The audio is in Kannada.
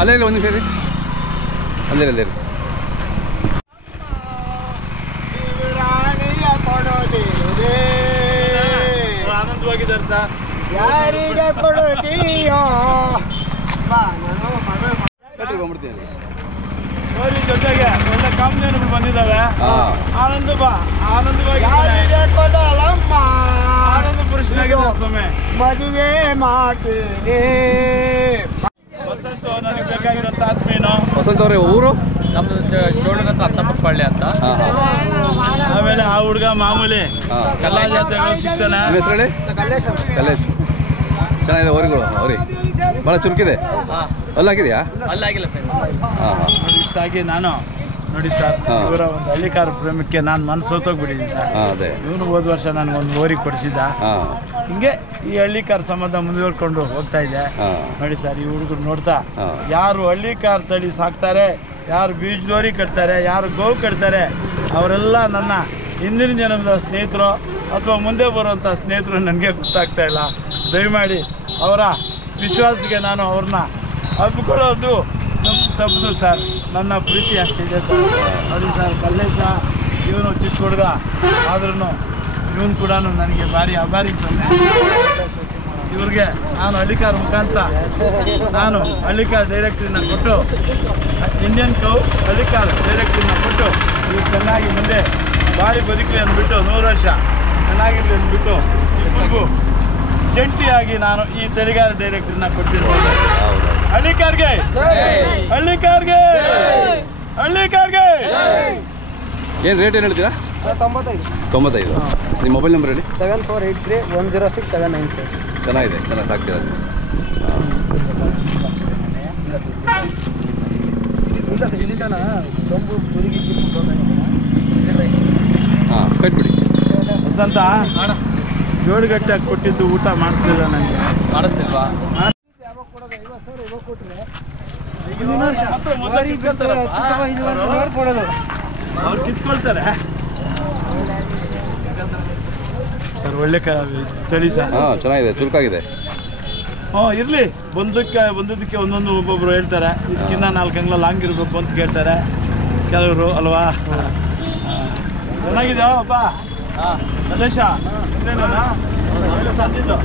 ಅಲ್ಲೇ ಇಲ್ಲ ಒಂದು ನಿಮಿಷ ರೀ ಅಲ್ಲೇ ಅಲ್ಲೇ ರೀ ಆನಂದವಾಗಿದ್ದಾರೆ ಸರ್ ಯಾರಿಗೆ ಕೊಡುತ್ತೀಯೋ ಬಂದ್ಬಿಡ್ತೀನಿ ಹೋರಿ ಜೊತೆಗೆ ಒಳ್ಳೆ ಕಾಮಧೇನುಗಳು ಬಂದಿದ್ದಾವೆ ಆನಂದವಾಗಿ ಕೊಡಲಮ್ಮ ಆನಂದ ಪುರುಷನಾಗಿದೆ ಸ್ವಾಮಿ ಮದುವೆ ಮಾಡ್ತೀನಿ ವಸಂತ ನನಗೆ ಬೇಕಾಗಿರೋಂಥ ಆತ್ಮೀಯನು ವಸಂತ ಅವರೇ ಊರು ನಮ್ದು ಚೋಳಗಂತ ಅತ್ತಪಕ್ಕಪಳ್ಳಿ ಅಂತ ಆಮೇಲೆ ಆ ಹುಡುಗ ಮಾಮೂಲಿ ಕಲ್ಲಾ ಜಾತ್ರೆಗಳು ಸಿಗ್ತಾನೆ ಹೆಸರು ಹೇಳಿ ಕಲ್ಲೇಶ್ ಚೆನ್ನಾಗಿದೆ ಊರುಗಳು ಅವ್ರಿ ಭಾಳ ಚುರುಕಿದೆ ಅಲ್ಲಾಗಿದೆಯಾ ಅಲ್ಲಾಗಿಲ್ಲ ಸರ್ ಹಾಂ ಹಾಂ ಇಷ್ಟ ಆಗಿ ನಾನು ನೋಡಿ ಸರ್ ಇವರ ಒಂದು ಹಳ್ಳಿಕಾರ ಪ್ರೇಮಕ್ಕೆ ನಾನು ಮನಸ್ಸು ಸೋತೋಗ್ಬಿಟ್ಟಿದ್ದೀನಿ ಸರ್ ಹಾಂ ಅದೇ ಇವನು ಹೋದ ವರ್ಷ ನನಗೊಂದು ಓರಿಗೆ ಕೊಡಿಸಿದ್ದ ಹಾಂ ಹಿಂಗೆ ಈ ಹಳ್ಳಿಕಾರ ಸಂಬಂಧ ಮುಂದುವರ್ಕೊಂಡು ಹೋಗ್ತಾ ಇದೆ ನೋಡಿ ಸರ್ ಈ ಹುಡುಗರು ನೋಡ್ತಾ ಯಾರು ಹಳ್ಳಿಕಾರ ತಳಿ ಸಾಕ್ತಾರೆ ಯಾರು ಬೀಜದೋರಿ ಕಟ್ತಾರೆ ಯಾರು ಗೋವು ಕಟ್ತಾರೆ ಅವರೆಲ್ಲ ನನ್ನ ಹಿಂದಿನ ಜನ್ಮದ ಸ್ನೇಹಿತರು ಅಥವಾ ಮುಂದೆ ಬರುವಂಥ ಸ್ನೇಹಿತರು ನನಗೆ ಗೊತ್ತಾಗ್ತಾ ಇಲ್ಲ ದಯಮಾಡಿ ಅವರ ವಿಶ್ವಾಸಕ್ಕೆ ನಾನು ಅವ್ರನ್ನ ಹಬ್ಕೊಳ್ಳೋದು ತಪ್ಪು ಸರ್ ನನ್ನ ಪ್ರೀತಿ ಅಷ್ಟಿದೆ ಸರ್ ನೋಡಿ ಸರ್ ಕಲ್ಲೇಶ ಇವನು ಚಿಕ್ಕ ಹುಡುಗ ಆದ್ರೂ ಇವನು ಕೂಡ ನನಗೆ ಭಾರಿ ಅಭಾರಿ ಸೊನ್ನೆ ಇವ್ರಿಗೆ ನಾನು ಹಳ್ಳಿಕಾರ ಮುಖಾಂತರ ನಾನು ಹಳ್ಳಿಕಾರ ಡೈರೆಕ್ಟ್ರಿನ ಕೊಟ್ಟು ಇಂಡಿಯನ್ ಕೌ ಹಳ್ಳಿಕಾರ ಡೈರೆಕ್ಟ್ರಿನ ಕೊಟ್ಟು ಇವ್ರು ಚೆನ್ನಾಗಿ ಮುಂದೆ ಭಾರಿ ಬದುಕಲಿ ಅಂದ್ಬಿಟ್ಟು 100 ವರ್ಷ ಚೆನ್ನಾಗಿರಲಿ ಅಂದ್ಬಿಟ್ಟು ಇಬ್ಬರಿಗೂ ಜಂಟಿಯಾಗಿ ನಾನು ಈ ತೆರಿಗಾರ ಡೈರೆಕ್ಟ್ರಿನ ಕೊಟ್ಟಿರ್ಬೋದು ಹಳ್ಳಿಕಾರ್ಗೆ ಹಳ್ಳಿಕಾರ್ಗೆ ಹಳ್ಳಿಕಾರ್ಗೆ ಏನು ರೇಟ್ ಏನು ಹೇಳ್ತೀರಾ 95 ನಿಮ್ಮ ಮೊಬೈಲ್ ನಂಬರ್ ಹೇಳಿ 7483106795 ಚೆನ್ನಾಗಿದೆ ಚೆನ್ನಾಗಿ ಸಾಕ್ತಿದ್ದಾರೆ ಹಾಂ ಕಟ್ಬಿಡಿ ವಸಂತ ಜೋಡಿಗಟ್ಟೆ ಕೊಟ್ಟಿದ್ದು ಊಟ ಮಾಡ್ತಿಲ್ಲ ನನಗೆ ಮಾಡಿಸ್ತಿಲ್ವಾ ಅವ್ರು ಕಿತ್ಕೊಳ್ತಾರೆ ಸರ್ ಒಳ್ಳೆ ತಳಿ ಸರ್ ಹಾಂ ಚೆನ್ನಾಗಿದೆ ಚುರುಕಾಗಿದೆ ಇರಲಿ ಬಂದದಕ್ಕೆ ಒಂದೊಂದು ಒಬ್ಬೊಬ್ರು ಹೇಳ್ತಾರೆ ಇದಕ್ಕಿನ್ನ 4 ಅಂಗ್ಲ ಲಾಂಗ್ ಇರಬೇಕು ಅಂತ ಕೇಳ್ತಾರೆ ಕೆಲವರು ಅಲ್ವಾ ಚೆನ್ನಾಗಿದೆ ಅಪ್ಪ ಕಲ್ಲೇಶ ಸಾಧ್ಯದ್ದು